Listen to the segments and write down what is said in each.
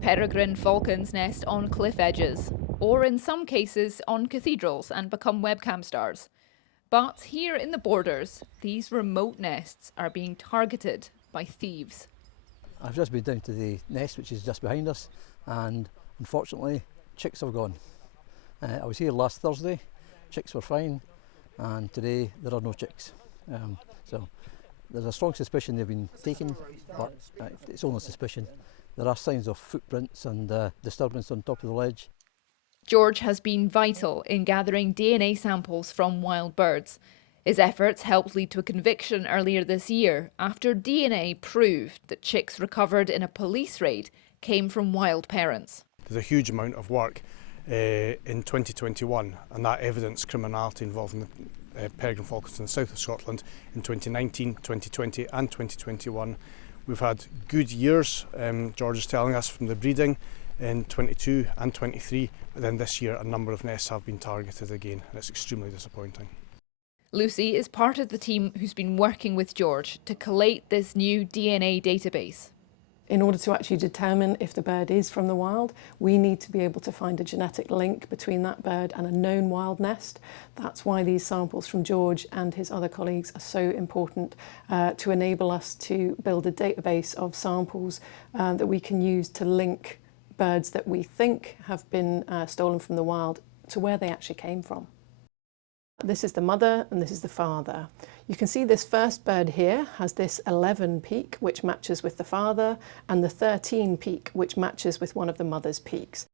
Peregrine falcons nest on cliff edges, or in some cases on cathedrals and become webcam stars. But here in the Borders, these remote nests are being targeted by thieves. I've just been down to the nest, which is just behind us, and unfortunately chicks have gone. I was here last Thursday, chicks were fine, and today there are no chicks. So there's a strong suspicion they've been taken, but it's only a suspicion. There are signs of footprints and disturbance on top of the ledge. George has been vital in gathering DNA samples from wild birds. His efforts helped lead to a conviction earlier this year after DNA proved that chicks recovered in a police raid came from wild parents. There's a huge amount of work in 2021, and that evidence criminality involving the Peregrine Falcons in the south of Scotland in 2019, 2020 and 2021. We've had good years, George is telling us, from the breeding in 22 and 23, but then this year a number of nests have been targeted again, and it's extremely disappointing. Lucy is part of the team who's been working with George to collate this new DNA database. In order to actually determine if the bird is from the wild, we need to be able to find a genetic link between that bird and a known wild nest. That's why these samples from George and his other colleagues are so important to enable us to build a database of samples that we can use to link birds that we think have been stolen from the wild to where they actually came from. This is the mother and this is the father. You can see this first bird here has this 11 peak, which matches with the father, and the 13 peak, which matches with one of the mother's peaks.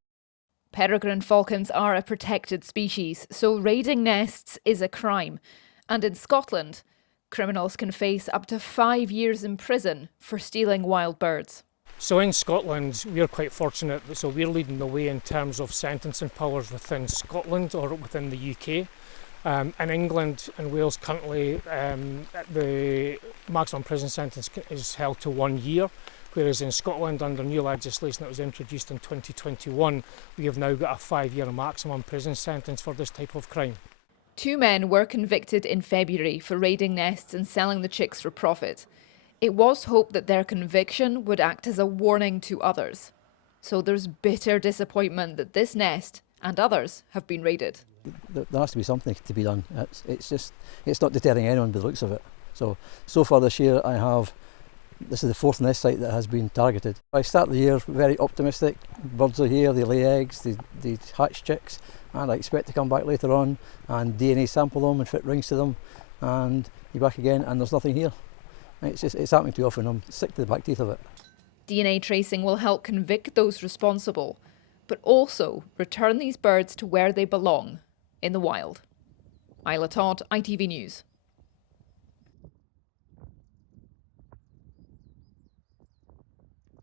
Peregrine falcons are a protected species, so raiding nests is a crime. And in Scotland, criminals can face up to 5 years in prison for stealing wild birds. So in Scotland, we're quite fortunate, so we're leading the way in terms of sentencing powers within Scotland or within the UK. In England and Wales currently, the maximum prison sentence is held to 1 year, whereas in Scotland, under new legislation that was introduced in 2021, we have now got a 5-year maximum prison sentence for this type of crime. 2 men were convicted in February for raiding nests and selling the chicks for profit. It was hoped that their conviction would act as a warning to others. So there's bitter disappointment that this nest and others have been raided. There has to be something to be done. It's not deterring anyone by the looks of it. So far this year this is the 4th nest site that has been targeted. I start the year very optimistic. Birds are here, they lay eggs, they hatch chicks, and I expect to come back later on and DNA sample them and fit rings to them, and you're back again and there's nothing here. It's happening too often. I'm sick to the back teeth of it. DNA tracing will help convict those responsible, but also return these birds to where they belong, in the wild. Isla Todd, ITV News.